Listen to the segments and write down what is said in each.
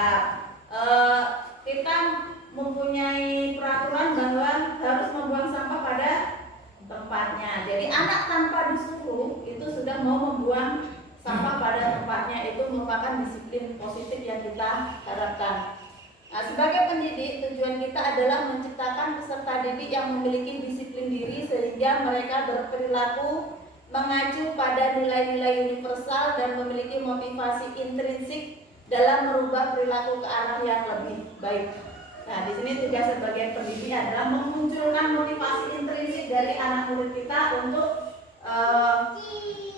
lengkap. Kita mempunyai peraturan bahwa harus membuang sampah pada tempatnya. Jadi anak tanpa disuruh itu sudah mau membuang sampah pada tempatnya, itu merupakan disiplin positif yang kita harapkan. Nah, sebagai pendidik, tujuan kita adalah menciptakan peserta didik yang memiliki disiplin diri sehingga mereka berperilaku mengacu pada nilai-nilai universal dan memiliki motivasi intrinsik dalam merubah perilaku ke arah yang lebih baik. Nah, di sini tugas sebagai pendidik adalah memunculkan motivasi intrinsik dari anak murid kita untuk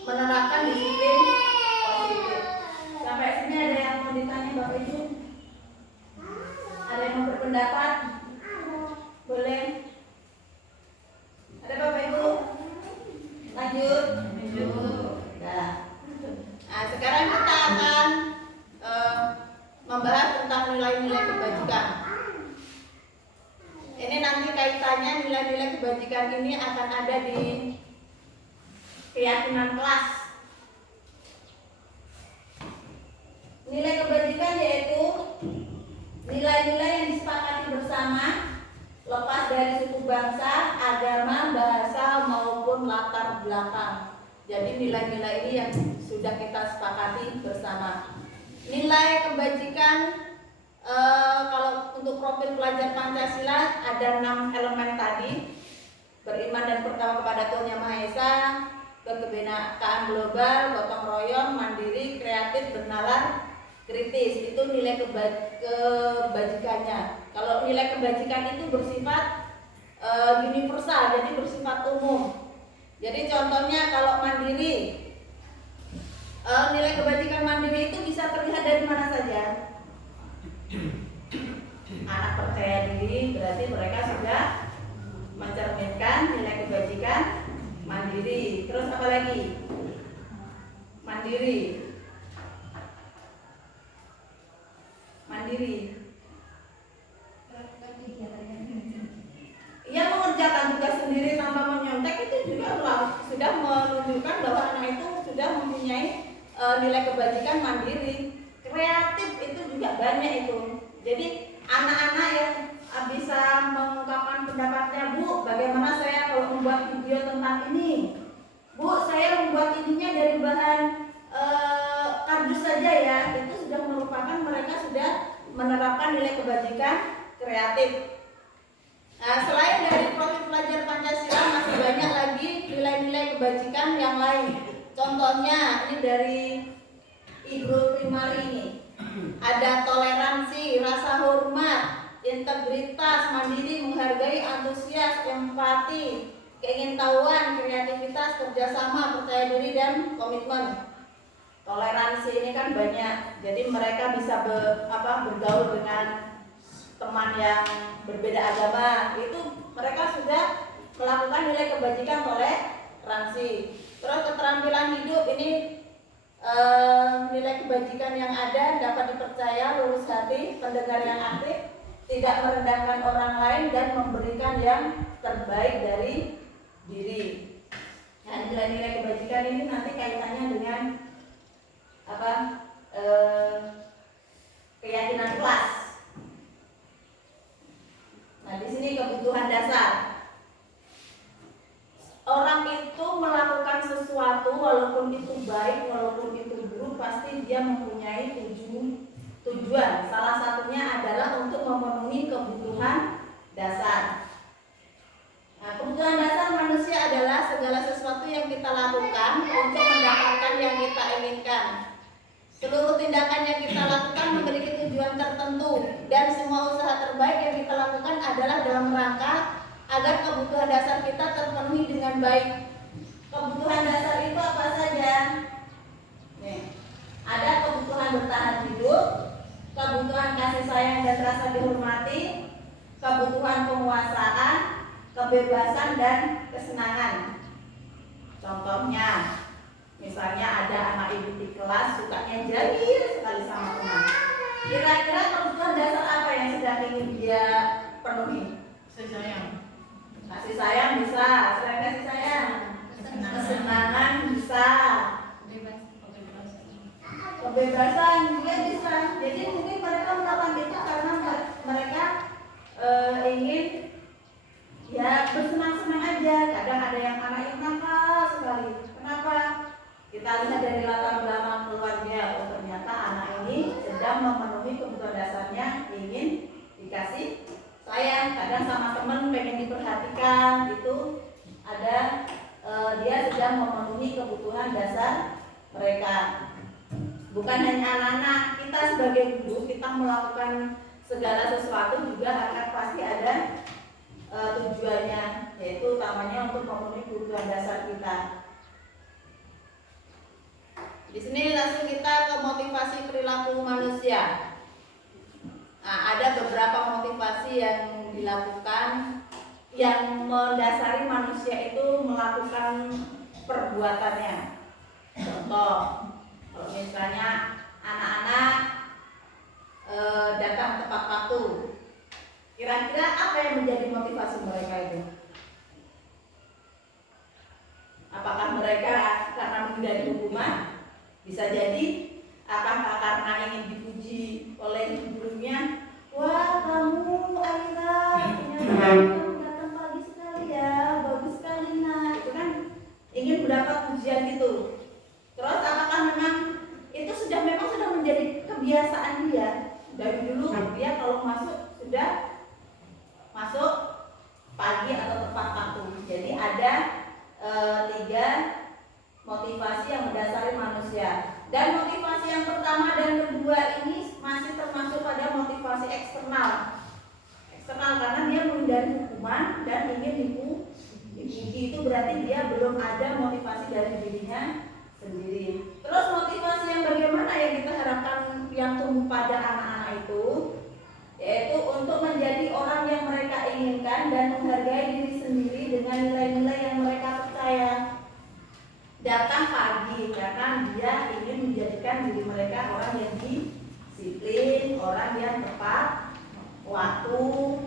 menerapkan disiplin positif. Sampai sini ada yang mau ditanya Bapak Ibu? Ada yang mau berpendapat? Boleh? Ada Bapak Ibu? Lanjut. Nah, sekarang kita akan membahas tentang nilai-nilai kebajikan. Ini nanti kaitannya nilai-nilai kebajikan ini akan ada di keyakinan kelas. Nilai kebajikan yaitu nilai-nilai yang disepakati bersama lepas dari suku bangsa, agama, bahasa maupun latar belakang. Jadi nilai-nilai ini yang sudah kita sepakati bersama. Nilai kebajikan kalau untuk profil pelajar Pancasila ada 6 elemen tadi: beriman dan percaya kepada Tuhan Yang Maha Esa, kebinekaan global, gotong royong, mandiri, kreatif, bernalar, kritis. Itu nilai kebajikannya. Kalau nilai kebajikan itu bersifat universal, jadi bersifat umum. Jadi contohnya kalau mandiri, nilai kebajikan mandiri itu bisa terlihat dari mana saja. Anak percaya diri berarti mereka sudah mencerminkan nilai kebajikan mandiri. Terus apa lagi? Mandiri. Ia mengerjakan tugas sendiri tanpa menyontek, itu juga sudah menunjukkan bahwa anak itu sudah mempunyai nilai kebajikan mandiri. Kreatif itu juga banyak itu. Jadi anak-anak yang bisa mengungkapkan pendapatnya, Bu, bagaimana saya kalau membuat video tentang ini? Bu, saya membuat ininya dari bahan kardus saja ya. Itu sudah merupakan mereka sudah menerapkan nilai kebajikan kreatif. Nah, selain dari profil pelajar Pancasila masih banyak lagi nilai-nilai kebajikan yang lain. Contohnya ini dari Ibu Primari ini. Ada toleransi, rasa hormat, integritas, mandiri, menghargai, antusias, empati, keingintahuan, kreativitas, kerjasama, percaya diri, dan komitmen. Toleransi ini kan banyak, jadi mereka bisa bergaul dengan teman yang berbeda agama. Itu mereka sudah melakukan nilai kebajikan toleransi. Terus keterampilan hidup ini nilai kebajikan yang ada: dapat dipercaya, lurus hati, pendengar yang aktif, tidak merendahkan orang lain, dan memberikan yang terbaik dari diri. Nah, nilai-nilai kebajikan ini nanti kaitannya dengan keyakinan kelas. Nah, di sini kebutuhan dasar. Orang itu melakukan sesuatu walaupun itu baik, walaupun itu buruk, pasti dia mempunyai tujuan. Salah satunya adalah untuk memenuhi kebutuhan dasar. Nah, kebutuhan dasar manusia adalah segala sesuatu yang kita lakukan untuk mendapatkan yang kita inginkan. Seluruh tindakan yang kita lakukan memiliki tujuan tertentu, dan semua usaha terbaik yang kita lakukan adalah dalam rangka agar kebutuhan dasar kita terpenuhi dengan baik. Kebutuhan dasar itu apa saja? Nih, ada kebutuhan bertahan hidup, kebutuhan kasih sayang dan rasa dihormati, kebutuhan penguasaan, kebebasan, dan kesenangan. Contohnya, misalnya ada anak ibu di kelas sukanya jahil sekali sama teman. Kira-kira kebutuhan dasar apa yang sedang ingin dia penuhi? Kasih sayang bisa. Selain kasih sayang, kesenangan bisa. Kebebasan juga bisa. Jadi mungkin mereka ingin ya bersenang-senang aja. Kadang ada yang anak yang nakal sekali. Kenapa? Kita lihat dari latar belakang keluarga, oh ternyata anak ini sedang memenuhi kebutuhan dasarnya, ingin dikasih sayang. Kadang sama temen pengen diperhatikan, itu ada dia sedang memenuhi kebutuhan dasar mereka. Bukan hanya anak-anak, kita sebagai guru, kita melakukan segala sesuatu juga akan pasti ada tujuannya, yaitu utamanya untuk memenuhi kebutuhan dasar kita. Di sini langsung kita ke motivasi perilaku manusia. Nah, ada beberapa motivasi yang dilakukan yang mendasari manusia itu melakukan perbuatannya. Contoh, kalau misalnya anak-anak datang tepat waktu, kira-kira apa yang menjadi motivasi mereka itu? Apakah mereka karena menghindari hukuman? Bisa jadi. Apakah karena ingin dipuji oleh gurunya? Wah, kamu Aira, ternyata kamu datang pagi sekali ya, bagus sekali nak. Itu kan ingin mendapat pujian gitu. Terus apakah memang itu memang sudah menjadi kebiasaan dia? Dari dulu dia kalau masuk sudah masuk pagi atau tepat waktu. Jadi ada 3 motivasi yang mendasari manusia. Dan motivasi yang pertama dan kedua ini masih termasuk pada motivasi eksternal. Eksternal karena dia menghindari hukuman dan ingin dipuji. Itu berarti dia belum ada motivasi dari dirinya sendiri. Terus motivasi yang bagaimana yang kita harapkan yang tumbuh pada anak-anak itu, yaitu untuk menjadi orang yang mereka inginkan dan menghargai diri sendiri dengan nilai-nilai yang mereka percaya. Datang pagi karena dia ingin menjadikan diri mereka orang yang disiplin, orang yang tepat waktu,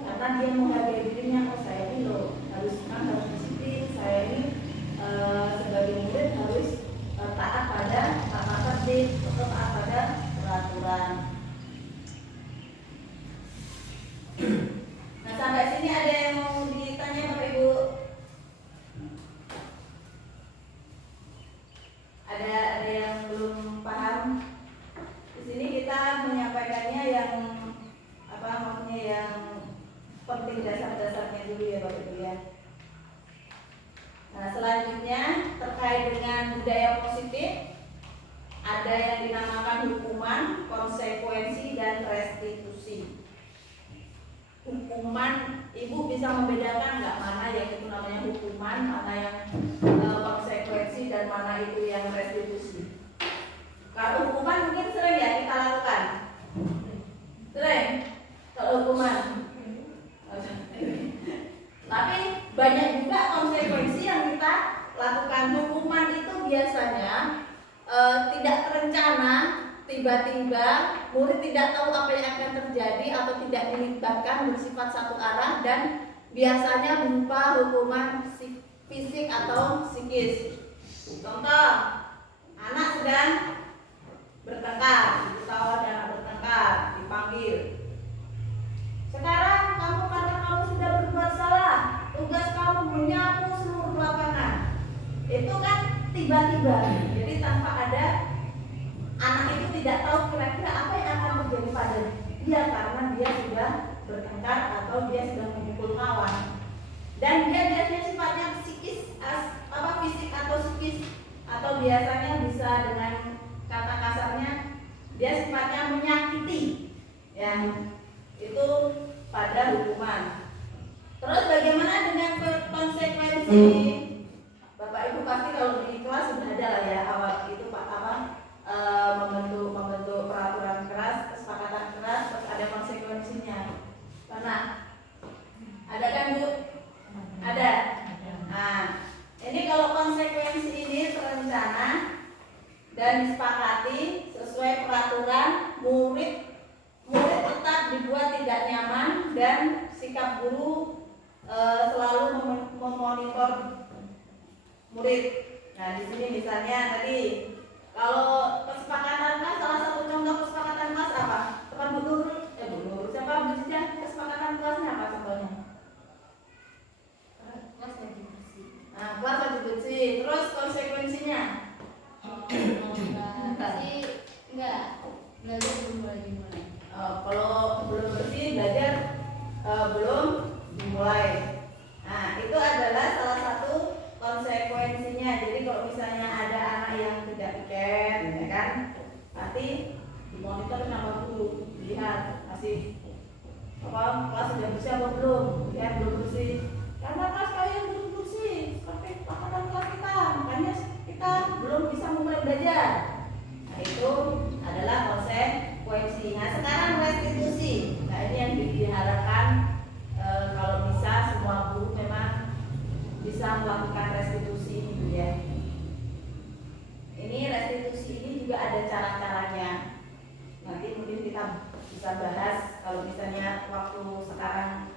karena dia menghargai dirinya. Oh, saya ini loh harus disiplin, saya ini sebagai murid harus taat pada tata tertib, taat pada peraturan. Nah, sampai sini ada yang mau ditanya Bapak Ibu? Ada yang belum paham? Di sini kita menyampaikannya yang maksudnya yang penting dasar-dasarnya dulu ya Bapak Ibu ya. Nah, selanjutnya terkait dengan budaya positif, ada yang dinamakan hukuman, konsekuensi, dan restitusi. Hukuman, Ibu bisa membedakan nggak mana yang itu namanya hukuman, mana yang konsekuensi, dan mana itu yang restitusi? Kalau hukuman mungkin sering ya kita lakukan. Sering kalau hukuman. Tapi banyak juga konsekuensi yang kita lakukan. Hukuman itu biasanya tidak terencana, tiba-tiba murid tidak tahu apa yang akan terjadi atau tidak dilibatkan, bersifat satu arah dan biasanya berupa hukuman fisik atau psikis. Contoh, anak sedang bertengkar, tahu ada anak bertengkar, dipanggil. Sekarang karena kamu sudah berbuat salah, tugas kamu menyapu seluruh lapangan. Itu kan tiba-tiba, jadi tanpa ada, anak itu tidak tahu kira-kira apa yang akan terjadi pada dia karena dia sudah bertengkar atau dia sudah memukul kawan. Dan dia biasanya sifatnya fisik atau psikis, atau biasanya bisa dengan kata kasarnya dia sifatnya menyakiti, yang itu pada hukuman. Terus bagaimana dengan konsekuensi? Bapak Ibu pasti kalau di kelas sudah ada lah ya awal itu membentuk peraturan keras, kesepakatan keras, terus ada konsekuensinya. Pernah? Ada kan Bu? Ada. Nah, ini kalau konsekuensi ini terencana dan disepakati sesuai peraturan, murid tetap dibuat tidak nyaman dan sikap guru selalu memonitor murid. Nah, di sini misalnya tadi kalau kesepakatan kelas, salah satu contoh kesepakatan kelas apa? Teman Bu Nur, siapa Bu Cica? Kesepakatan kelasnya apa? Terus konsekuensinya? Bersih enggak, belajar belum boleh dimulai. Kalau belum bersih, belajar belum dimulai. Nah, itu adalah salah satu konsekuensinya. Jadi kalau misalnya ada anak yang tidak piket, ya kan, nanti dimonitor sama guru, lihat masih kelas sudah bersih apa belum, lihat belum bersih. Karena kelas kalian belum bersih, seperti angkatan kelas kita, makanya kita belum bisa mulai belajar. Nah, itu adalah konsekuensi. Nah, sekarang restitusi. Nah, ini yang diharapkan kalau bisa semua guru memang bisa melakukan restitusi gitu ya. Ini restitusi ini juga ada cara-caranya. Nanti mungkin kita bisa bahas kalau misalnya waktu sekarang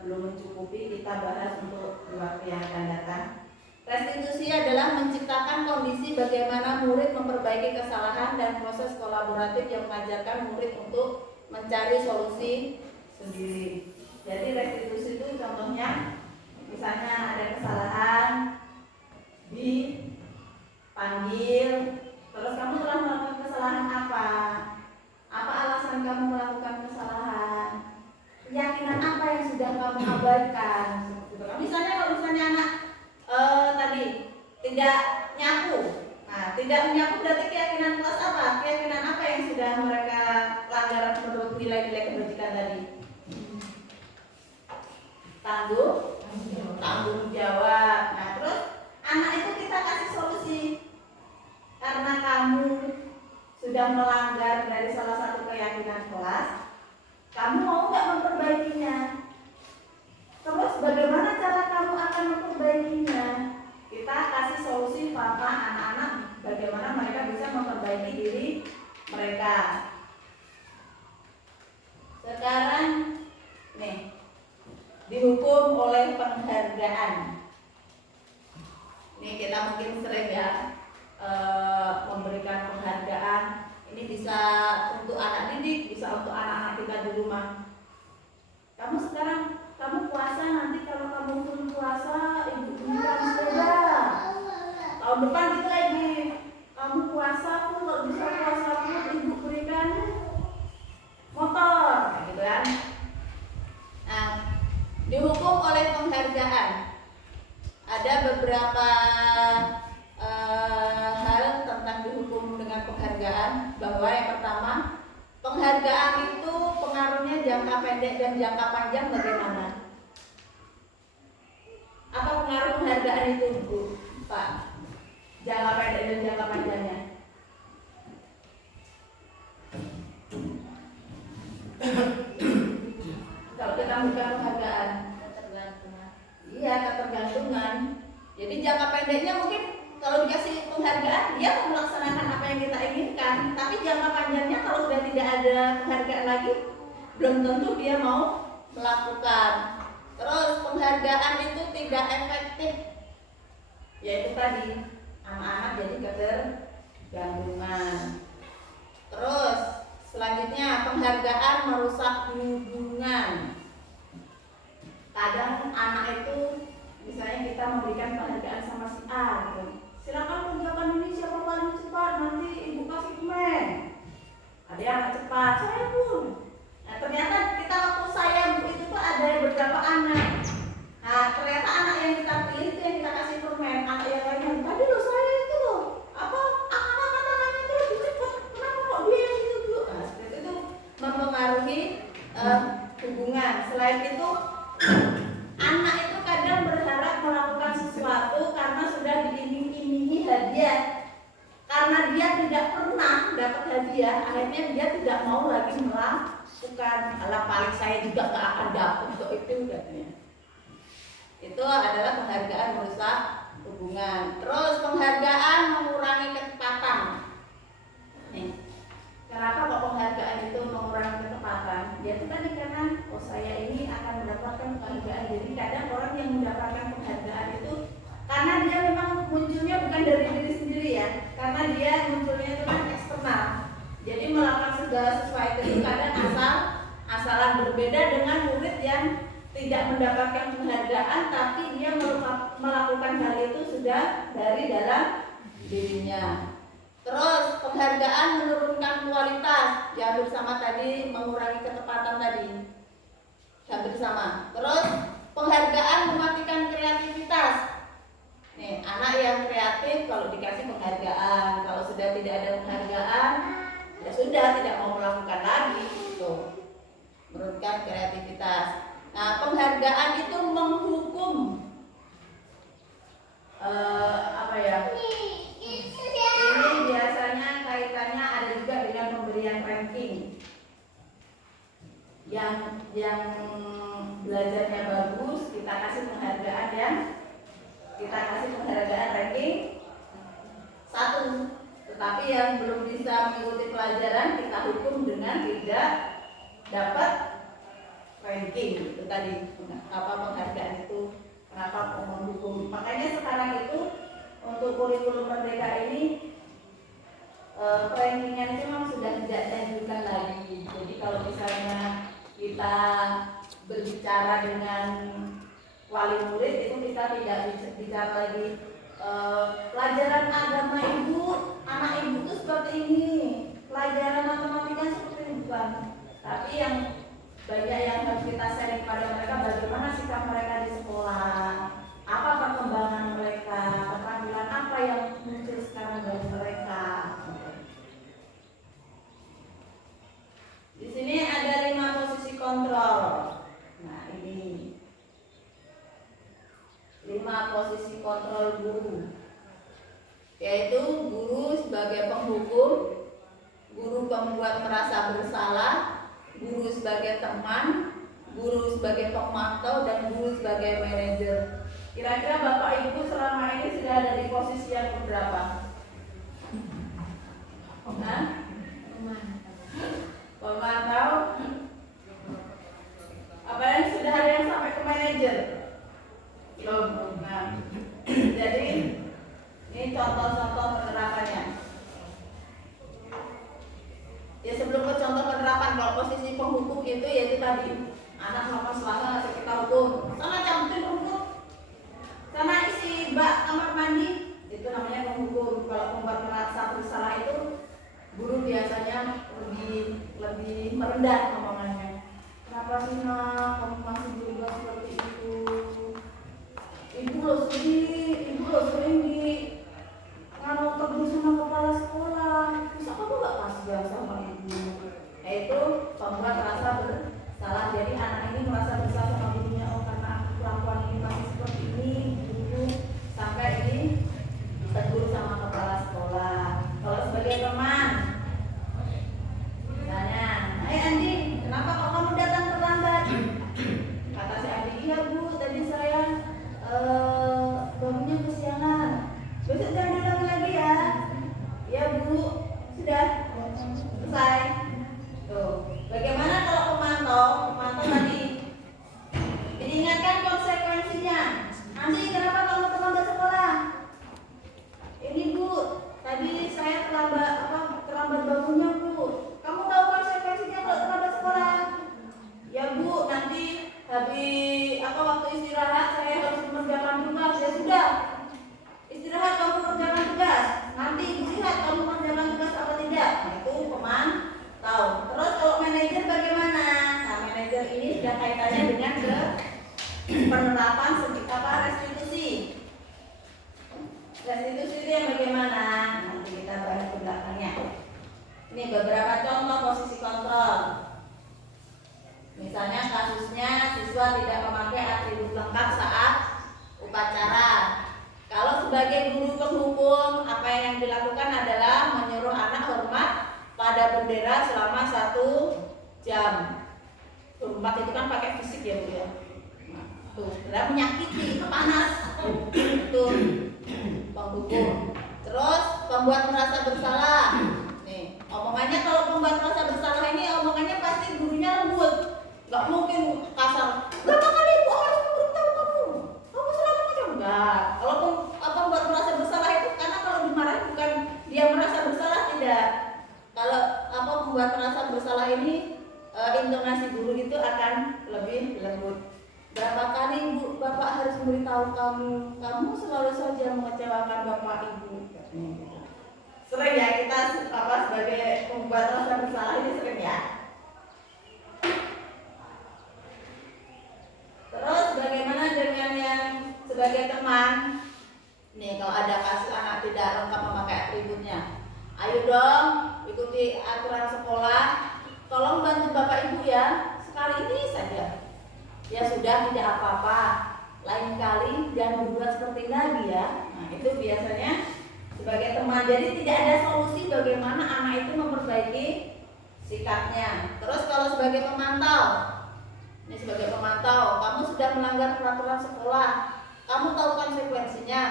belum mencukupi, kita bahas untuk di waktu yang akan datang. Restitusi adalah menciptakan kondisi bagaimana murid memperbaiki kesalahan dan proses kolaboratif yang mengajarkan murid untuk mencari solusi sendiri. Jadi restitusi itu contohnya, misalnya ada kesalahan, dipanggil, terus kamu telah melakukan kesalahan apa? Apa alasan kamu melakukan kesalahan? Keyakinan apa yang sudah kamu abaikan? Misalnya kalau misalnya anak tadi tidak nyapu, nah tidak menyapu berarti keyakinan kelas apa? Keyakinan apa yang sudah mereka langgar menurut nilai-nilai kebajikan tadi? Tanggung jawab. Nah, terus anak itu kita kasih solusi. Karena kamu sudah melanggar dari salah satu keyakinan kelas, kamu mau nggak memperbaikinya? Terus bagaimana cara kamu akan memperbaikinya? Kita kasih solusi pada anak-anak bagaimana mereka bisa memperbaiki diri mereka. Sekarang nih, dihukum oleh penghargaan. Ini kita mungkin sering ya memberikan penghargaan. Ini bisa untuk anak didik, bisa untuk anak-anak kita di rumah. Kamu puasa, nanti kalau kamu full puasa, ibu berikan sepeda. Tahun depan itu lagi, kamu puasa full, kalau bisa puasa full, ibu berikan motor, gitu kan? Nah, dihukum oleh penghargaan. Ada beberapa hal tentang dihukum dengan penghargaan, bahwa yang pertama, penghargaan itu pengaruhnya jangka pendek dan jangka panjang bagaimana? Apa pengaruh penghargaan itu, Bu? Pak? Jangka pendek dan jangka panjangnya? Kalau kita bukan penghargaan, Ketergantungan. iya, ketergantungan. Jadi jangka pendeknya mungkin kalau dikasih penghargaan, dia mau melaksanakan apa yang kita inginkan. Tapi jangka panjangnya kalau sudah tidak ada penghargaan lagi, belum tentu dia mau melakukan. Terus penghargaan itu tidak efektif, yaitu tadi anak-anak jadi ketergantungan. Terus selanjutnya penghargaan merusak hubungan. Kadang anak itu, misalnya kita memberikan penghargaan sama si A gitu. Silakan kerjakan ini, siapa paling cepat, nanti ibu kasih permen. Ada yang anak cepat, saya pun. Nah, ternyata kita waktu saya Bu itu tuh ada beberapa anak. Nah, ternyata anak yang kita pilih itu yang kita kasih permen, anak yang lainnya tadi loh saya itu loh. Apa anak-anak itu lebih cepat, kenapa kok dia yang itu dulu? Nah, seperti itu mempengaruhi hubungan. Selain itu, anak itu kadang berharap melakukan sesuatu karena sudah diiming-imingi hadiah. Karena dia tidak pernah dapat hadiah, akhirnya dia tidak mau lagi melakukan. Alah, paling saya juga gak akan dapat kok itu katanya. Itu adalah penghargaan merusak hubungan. Terus penghargaan mengurangi kecepatan. Nih, kenapa kok penghargaan itu mengurangi kecepatan? Ya itu tadi karena saya ini akan mendapatkan penghargaan. Jadi kadang orang yang mendapatkan penghargaan itu karena dia memang munculnya bukan dari diri sendiri ya, karena dia munculnya itu kan eksternal. Jadi melakukan segala sesuatu itu kadang asalan berbeda dengan murid yang tidak mendapatkan penghargaan, tapi dia melakukan hal itu sudah dari dalam dirinya. Terus penghargaan menurunkan kualitas, yang bersama tadi mengurangi ketepatan tadi, hampir sama. Terus penghargaan mematikan kreativitas. Nih, anak yang kreatif kalau dikasih penghargaan, kalau sudah tidak ada penghargaan, ya sudah tidak mau melakukan lagi. Tuh, menurunkan kreativitas. Nah, penghargaan itu menghukum apa ya? Ini biasanya kaitannya ada juga dengan pemberian ranking. Yang belajarnya bagus, kita kasih penghargaan ranking 1. Tetapi yang belum bisa mengikuti pelajaran kita hukum dengan tidak dapat ranking. Itu tadi apa penghargaan itu, kenapa menghukum. Makanya sekarang itu untuk kurikulum merdeka ini rankingan itu memang sudah tidak dianjurkan lagi. Jadi kalau misalnya kita berbicara dengan wali murid itu kita tidak bisa bicara lagi pelajaran agama ibu, anak ibu itu seperti ini, pelajaran matematika seperti ini, bukan. Tapi yang banyak yang harus kita share kepada mereka, bagaimana sikap mereka di sekolah, apa perkembangan mereka, keterampilan apa yang muncul sekarang dari mereka. Di sini ada 5 posisi kontrol. Nah, ini 5 posisi kontrol guru, yaitu guru sebagai penghukum, guru pembuat merasa bersalah, guru sebagai teman, guru sebagai pemantau, dan guru sebagai manajer. Kira-kira Bapak Ibu selama ini sudah ada di posisi yang berapa? Pemantau. Apa yang sudah ada yang sampai ke manajer? Nah, jadi ini contoh-contoh penerapannya. Ya sebelum ke contoh penerapan, kalau posisi penghukum itu yaitu tadi anak melakukan selasa ngasih kita hukum, sana campurin rumput, sana isi bak kamar mandi, itu namanya penghukum. Kalau pembuat merasa bersalah itu guru biasanya lebih merendah omongannya. Kenapa sih nak kamu masih berubah seperti itu? Ibu lo sering di nganu tegur sama kepala sekolah. Bisa kamu gak kasihan sama ibu? Itu pembuat rasa bersalah. Jadi anak ini merasa bersalah sama gurunya. Oh, karena kelakuan ini masih seperti ini, guru sampai ini ditegur sama kepala sekolah. Kalau sebagai teman, misalnya, hai Andi, kenapa kok kamu datang terlambat? Kata si Andi, iya bu, tadi saya bangunnya kesiangan. Besok jangan diulang lagi ya. Iya bu, sudah selesai. Tuh, bagaimana kalau pemantau tadi diingatkan konsekuensinya. Nanti kenapa kamu terlambat sekolah? Ini bu, tadi saya terlambat bangunnya bu. Kamu tahu konsekuensinya kalau terlambat sekolah? Ya bu, nanti habis waktu istirahat saya harus mengerjakan tugas. Ya sudah, istirahat kamu mengerjakan tugas. Nanti ibu lihat kamu mengerjakan tugas apa tidak. Nah, itu pemantau. Terus kalau manajer bagaimana? Nah, manajer ini sudah kaitannya dengan penerapan restitusi. Restitusi itu yang bagaimana? Nanti kita bahas ke belakangnya. Ini beberapa contoh posisi kontrol. Misalnya kasusnya siswa tidak memakai atribut lengkap saat upacara. Kalau sebagai guru penghukum, apa yang dilakukan adalah menyuruh anak hormat pada bendera selama 1 jam. Hormat itu kan pakai fisik ya bu ya. Tuh, bendera menyakiti, itu panas. Tuh, penghukum. Terus pembuat merasa bersalah. Nih, omongannya kalau pembuat merasa bersalah ini omongannya pasti gurunya lembut. Gak mungkin kasar. Berapa kali ibu harus memberitahu kamu? Kamu selalu macam enggak. Kalau pembuat merasa bersalah itu karena kalau dimarahin bukan dia merasa bersalah, tidak. Kalau pembuat merasa bersalah ini intonasi guru itu akan lebih lembut. Berapa kali ibu bapak harus memberitahu kamu selalu saja mengecewakan bapak ibu. Sering ya kita sebagai pembuat rasa bersalah ini sering ya. Terus bagaimana dengan yang sebagai teman? Nih kalau ada kasus anak tidak lengkap memakai atributnya, ayo dong ikuti aturan sekolah. Tolong bantu bapak ibu ya, sekali ini saja. Ya sudah, tidak apa-apa. Lain kali jangan berbuat seperti ini lagi ya. Nah itu biasanya sebagai teman. Jadi tidak ada solusi bagaimana anak itu memperbaiki sikapnya. Terus kalau sebagai pemantau, ini sebagai pemantau, kamu sudah melanggar peraturan sekolah, kamu tahu konsekuensinya.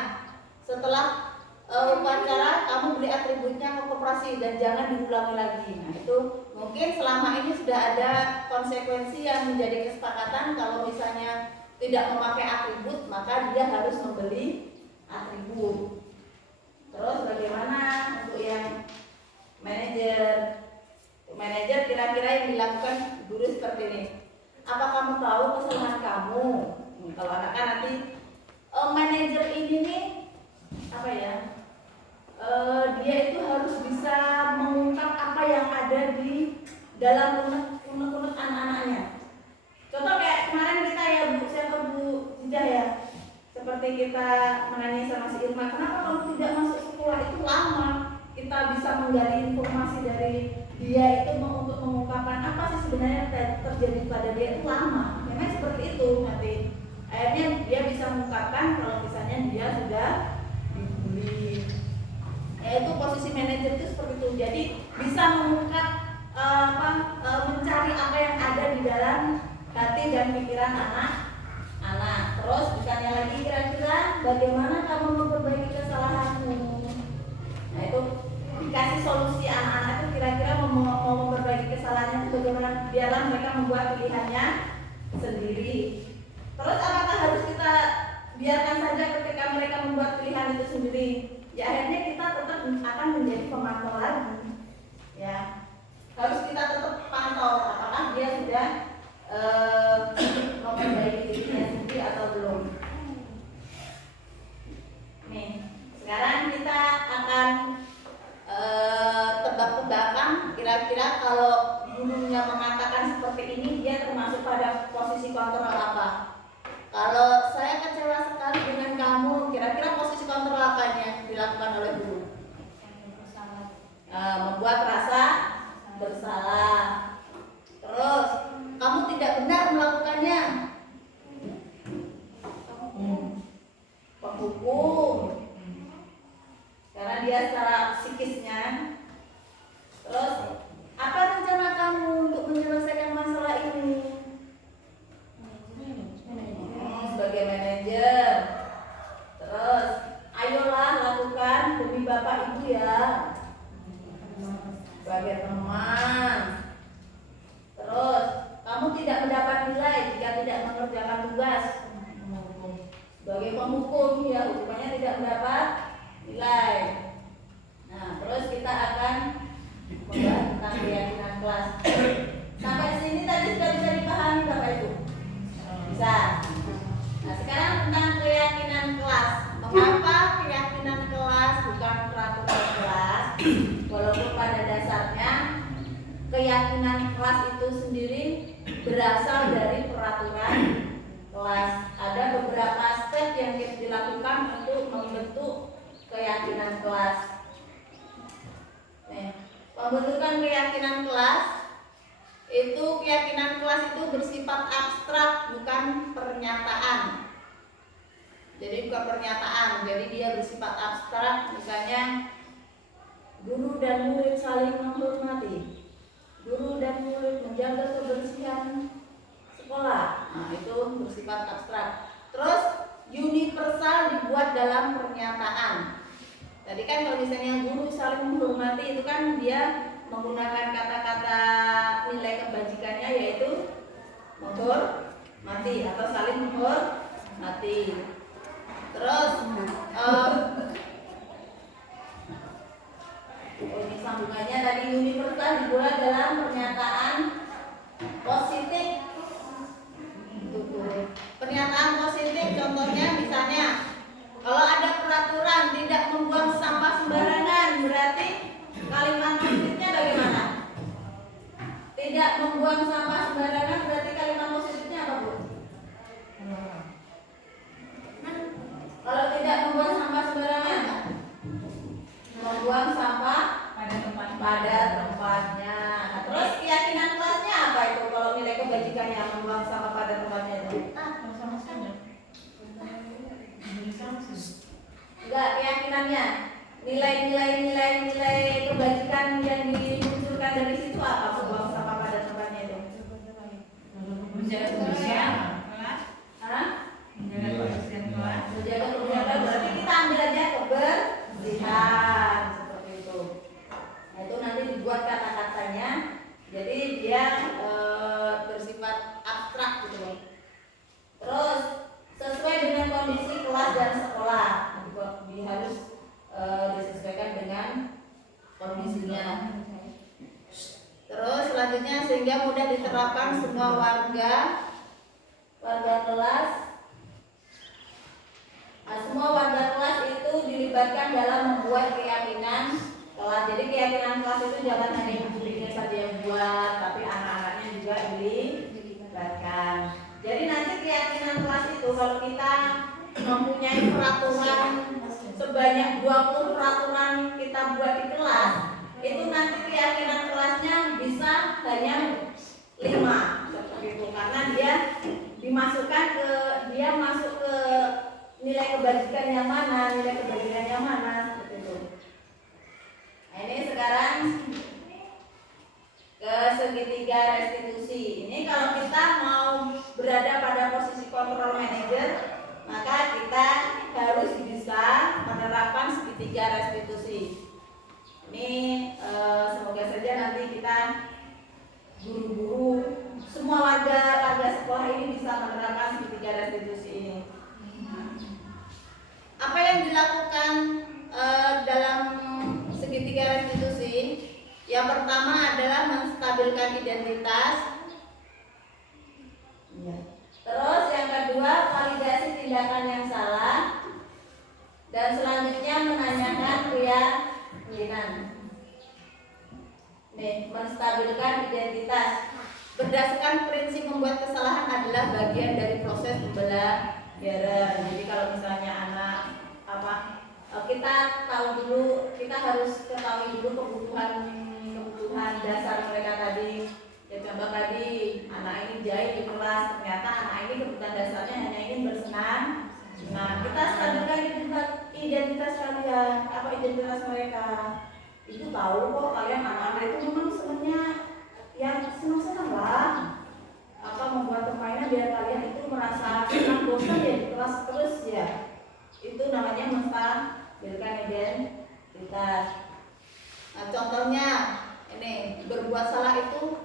Setelah upacara, kamu beli atributnya ke koperasi dan jangan diulangi lagi. Nah itu mungkin selama ini sudah ada konsekuensi yang menjadi kesepakatan. Kalau misalnya tidak memakai atribut, maka dia harus membeli atribut. Terus bagaimana untuk yang manajer? Manajer kira-kira yang dilakukan guru seperti ini. Apa kamu tahu kesalahan kamu? Kalau anak kan nanti manajer ini nih apa ya? Dia itu harus bisa mengungkap apa yang ada di dalam unek-unek anak-anaknya. Contoh kayak kemarin kita ya Bu, siapa Bu Jidah ya? Seperti kita menanya sama si Irma, kenapa kamu tidak masuk sekolah? Itu lama. Kita bisa menggali informasi dari dia itu untuk mengungkapkan apa sih sebenarnya terjadi pada dia, itu lama. Memang seperti itu nanti. Akhirnya dia bisa mengungkapkan kalau misalnya dia sudah dibully. Yaitu posisi manajer itu seperti itu. Jadi bisa mengungkap mencari apa yang ada di dalam hati dan pikiran anak-anak. Terus ditanya lagi kira-kira bagaimana kamu memperbaiki kesalahanmu. Nah itu dikasih solusi anak-anak itu kira-kira mau memperbaiki kesalahannya itu bagaimana, biarlah mereka membuat pilihannya sendiri. Terus apakah harus kita biarkan saja ketika mereka membuat pilihan itu sendiri? Ya akhirnya kita tetap akan menjadi pemantau lagi. Ya harus kita tetap pantau apakah dia sudah memperbaiki dirinya sendiri atau belum. Nih sekarang kita akan tebak-tebakan kira-kira kalau gurunya mengatakan seperti ini dia termasuk pada posisi kontrol apa. Kalau saya kecewa sekali dengan kamu, kira-kira posisi kontrol apa yang dilakukan oleh guru? Membuat rasa bersalah. Terus kamu tidak benar melakukannya, penghukum karena dia secara psikisnya. Terus apa rencana kamu untuk menyelesaikan masalah ini? Sebagai manajer. Terus ayolah lakukan demi bapak ibu ya, sebagai teman. Terus kamu tidak mendapat nilai jika tidak mengerjakan tugas. Sebagai penghukum ya, hukumannya tidak mendapat nilai. Nah terus kita akan membahas tentang keyakinan kelas. Sampai sini tadi sudah bisa dipahami Bapak Ibu? Bisa. Nah sekarang tentang keyakinan kelas. Mengapa keyakinan kelas bukan peraturan kelas? Walaupun pada dasarnya keyakinan kelas itu sendiri berasal dari peraturan kelas. Ada beberapa step yang dilakukan untuk membentuk keyakinan kelas. Pembentukan keyakinan kelas itu, keyakinan kelas itu bersifat abstrak, bukan pernyataan. Jadi bukan pernyataan, jadi dia bersifat abstrak. Misalnya guru dan murid saling menghormati, guru dan murid menjaga kebersihan sekolah. Nah itu bersifat abstrak. Terus universal dibuat dalam pernyataan. Tadi kan kalau misalnya guru saling menghormati itu kan dia menggunakan kata-kata nilai kebajikannya, yaitu menghormati atau saling menghormati. Terus ini sambungannya tadi, universal dibuat dalam pernyataan positif. contohnya misalnya kalau ada peraturan tidak membuang sampah sembarangan, berarti kalimat positifnya bagaimana? Tidak membuang sampah sembarangan berarti kalimat positifnya apa, Bu? Kalau tidak membuang sampah sembarangan, membuang sampah pada tempatnya. Nah, terus keyakinan kelasnya apa itu kalau nilai kebajikannya membuang sampah pada tempatnya itu? Enggak, keyakinannya. Nilai kebajikan yang dimunculkan dari situ apa? Membuang sampah pada tempatnya itu. Menjaga kebersihan. Hah? Menjaga kebersihan kelas. Menjaga kebersihan berarti kita ambil aja kebersihan seperti itu. Nah, itu nanti dibuat kata-katanya. Jadi dia bersifat abstrak gitu loh. Terus sesuai dengan kondisi kelas dan sekolah. Dia harus disesuaikan dengan kondisinya. Terus selanjutnya sehingga mudah diterapkan semua warga kelas. Nah, semua warga kelas itu dilibatkan dalam membuat keyakinan kelas. Jadi keyakinan kelas itu jangan hanya ibu-gurunya saja yang buat, tapi anak-anaknya juga dilibatkan. Jadi nanti keyakinan kelas itu kalau kita mempunyai peraturan sebanyak 20 peraturan kita buat di kelas, itu nanti keyakinan kelasnya bisa hanya 5 seperti itu, karena dia dimasukkan ke masuk ke nilai kebajikan yang mana, seperti itu. Nah, ini sekarang ke segitiga restitusi. Ini kalau kita mau berada pada posisi control manager, maka kita harus bisa menerapkan segitiga restitusi. Ini semoga saja nanti kita guru-guru semua warga sekolah ini bisa menerapkan segitiga restitusi ini. Apa yang dilakukan dalam segitiga restitusi? Yang pertama adalah menstabilkan identitas. Terus yang kedua validasi tindakan yang salah. Dan selanjutnya menanyakan keyakinan. Menstabilkan identitas. Berdasarkan prinsip membuat kesalahan adalah bagian dari proses pembelajaran. Jadi kalau misalnya anak kita harus ketahui dulu kebutuhan dasar mereka tadi. Ya, contoh tadi anak ini jahit di kelas, ternyata anak ini kebutuhan dasarnya hanya ingin bersenang. Nah, kita stabilkan identitas kalian, apa identitas mereka. Itu tahu kok kalian anak-anak itu memang senangnya yang senang-senang lah. Membuat permainan biar kalian itu merasa senang, bosan ya di kelas terus ya. Itu namanya menstabilkan identitas. Nah, contohnya ini berbuat salah itu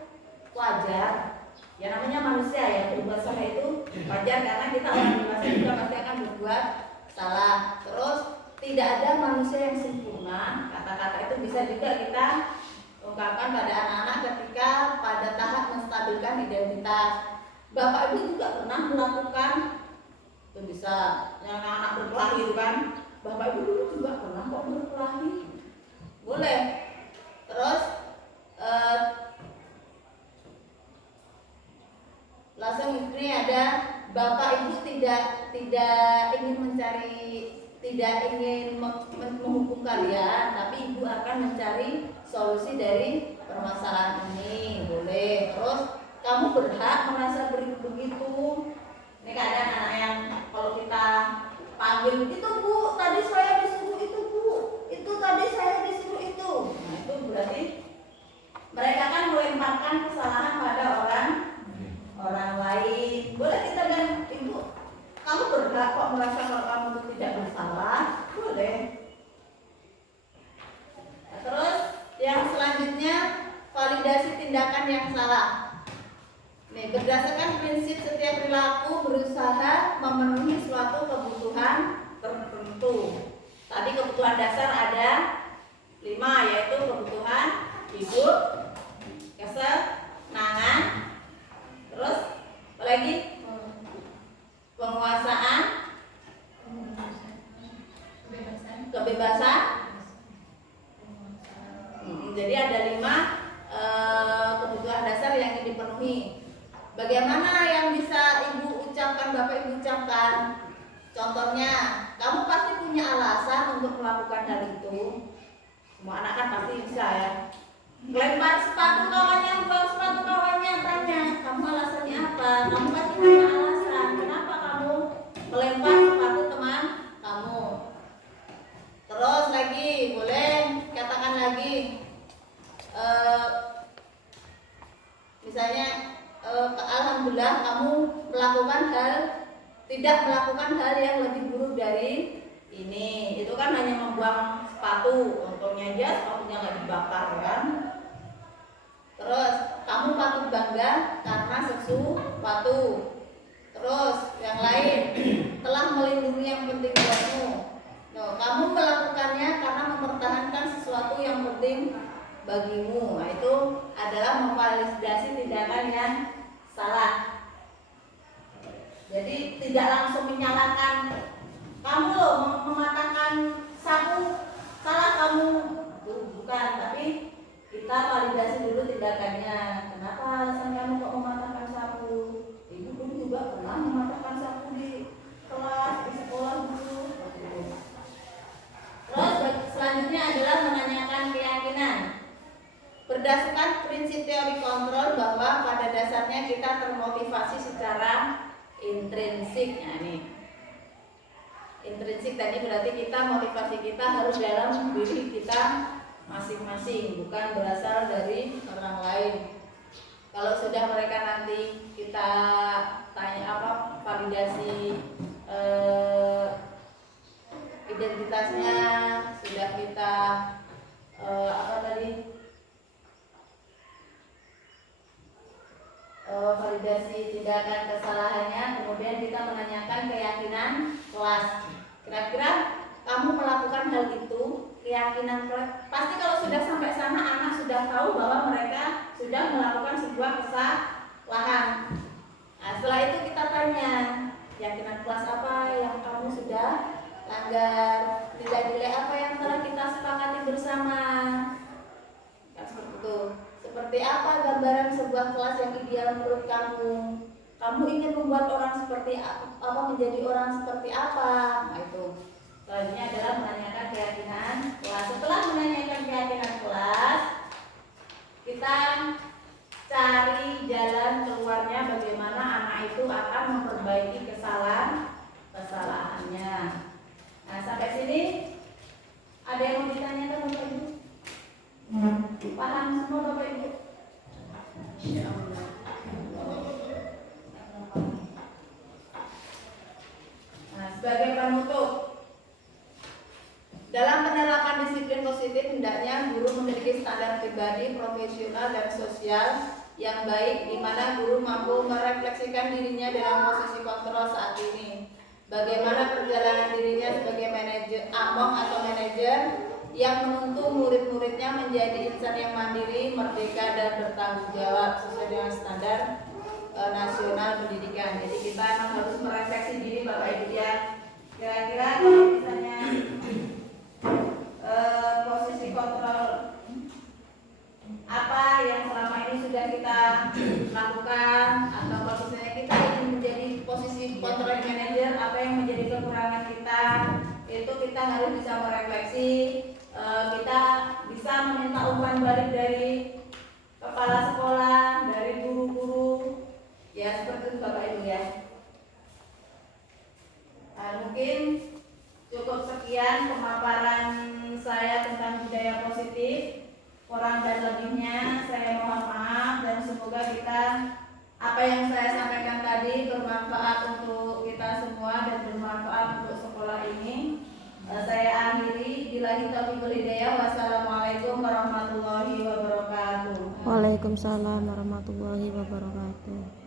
wajar. Ya namanya manusia ya, berbuat salah itu wajar karena kita orang dewasa juga pasti akan berbuat salah. Terus tidak ada manusia yang sempurna. Kata-kata itu bisa juga kita ungkapkan pada anak-anak ketika pada tahap menstabilkan identitas. Bapak Ibu juga pernah melakukan itu bisa yang anak berkelahi itu kan. Bapak Ibu dulu juga pernah kok berkelahi. Boleh. Terus langsung ini ada Bapak Ibu tidak ingin menghukum kalian, tapi Ibu akan mencari solusi dari permasalahan ini. Boleh. Terus kamu berhak merasa begitu. Ini kadang anak yang kalau kita panggil itu Bu, tadi saya disuruh itu Bu, itu tadi saya disuruh itu. Nah itu berarti mereka kan melemparkan kesalahan pada orang lain. Boleh kita dan Ibu, kamu berhak kok merasa kalau kamu itu tidak bersalah. Boleh. Nah, terus yang selanjutnya validasi tindakan yang salah. Nih, berdasarkan prinsip setiap perilaku berusaha memenuhi suatu kebutuhan tertentu. Tadi kebutuhan dasar ada 5, yaitu kebutuhan hidup, kesenangan, terus apa lagi? Penguasaan, Jadi ada 5 kebutuhan dasar yang ingin dipenuhi. Bagaimana yang bisa ibu ucapkan, bapak ibu ucapkan? Contohnya, kamu pasti punya alasan untuk melakukan hal itu. Semua anak kan pasti bisa ya. Lempar sepatu kawannya, buang sepatu kawannya, tanya, kamu alasannya apa? Kamu pasti punya alasan. Kenapa kamu melempar sepatu teman kamu? Terus lagi, boleh katakan lagi. Misalnya, alhamdulillah kamu tidak melakukan hal yang lebih buruk dari ini. Itu kan hanya membuang sepatu, untungnya aja sepatunya nggak dibakar kan. Terus kamu patut bangga karena sesuatu. Terus yang lain, telah melindungi yang penting buatmu. Kamu melakukannya karena mempertahankan sesuatu yang penting bagimu. Nah, itu adalah memvalidasi tindakan yang salah. Jadi tidak langsung menyalahkan kamu loh mematahkan sapu, salah kamu, bukan, tapi kita validasi dulu tindakannya. Kenapa alasan kamu kok mematahkan sapu? Ibu pun juga pernah mematahkan sapu di kelas, di sekolah dulu. Terus selanjutnya adalah menanyakan keyakinan. Berdasarkan prinsip teori kontrol bahwa pada dasarnya kita termotivasi secara intrinsik. Nah, nih intrinsik tadi berarti motivasi kita harus dalam diri kita masing-masing, bukan berasal dari orang lain. Kalau sudah mereka nanti kita tanya validasi identitasnya, sudah kita validasi tindakan kesalahannya, kemudian kita menanyakan keyakinan kelas. Kira-kira kamu melakukan hal itu, keyakinan kelas. Pasti kalau sudah sampai sana anak sudah tahu bahwa mereka sudah melakukan sebuah kesalahan. Nah, setelah itu kita tanya, keyakinan kelas apa yang kamu sudah langgar, nilai-nilai apa yang telah kita sepakati bersama. Kan seperti itu. Seperti apa gambaran sebuah kelas yang ideal menurut kamu? Kamu ingin membuat orang seperti apa, menjadi orang seperti apa? Nah, itu. Selanjutnya adalah menanyakan keyakinan kelas. Setelah menanyakan keyakinan kelas, kita cari jalan keluarnya bagaimana anak itu akan memperbaiki kesalahannya. Nah, sampai sini ada yang mau ditanyakan Bapak Ibu? Paham semua Bapak Ibu? Insyaallah. Nah, sebagai penutup, dalam penerapan disiplin positif hendaknya guru memiliki standar pribadi, profesional dan sosial yang baik, di mana guru mampu merefleksikan dirinya dalam posisi kontrol saat ini. Bagaimana perjalanan dirinya sebagai manajer among atau manajer yang menuntut murid-muridnya menjadi insan yang mandiri, merdeka dan bertanggung jawab sesuai dengan standar nasional pendidikan. Jadi kita memang harus merefleksi diri Bapak Ibu ya. Kira-kira kalau misalnya posisi kontrol apa yang selama ini sudah kita lakukan, atau kalau misalnya kita ingin menjadi posisi controlling manager, apa yang menjadi kekurangan kita, itu kita harus bisa merefleksi. Kita bisa meminta umpan balik dari kepala sekolah, dari guru-guru, ya seperti itu Bapak Ibu ya. Nah, mungkin cukup sekian pemaparan saya tentang budaya positif. Kurang dan lebihnya saya mohon maaf, dan semoga apa yang saya sampaikan tadi bermanfaat untuk kita semua dan bermanfaat untuk sekolah ini. Saya akhiri, billahi taufiq wal hidayah. Wassalamualaikum warahmatullahi wabarakatuh. Waalaikumsalam warahmatullahi wabarakatuh.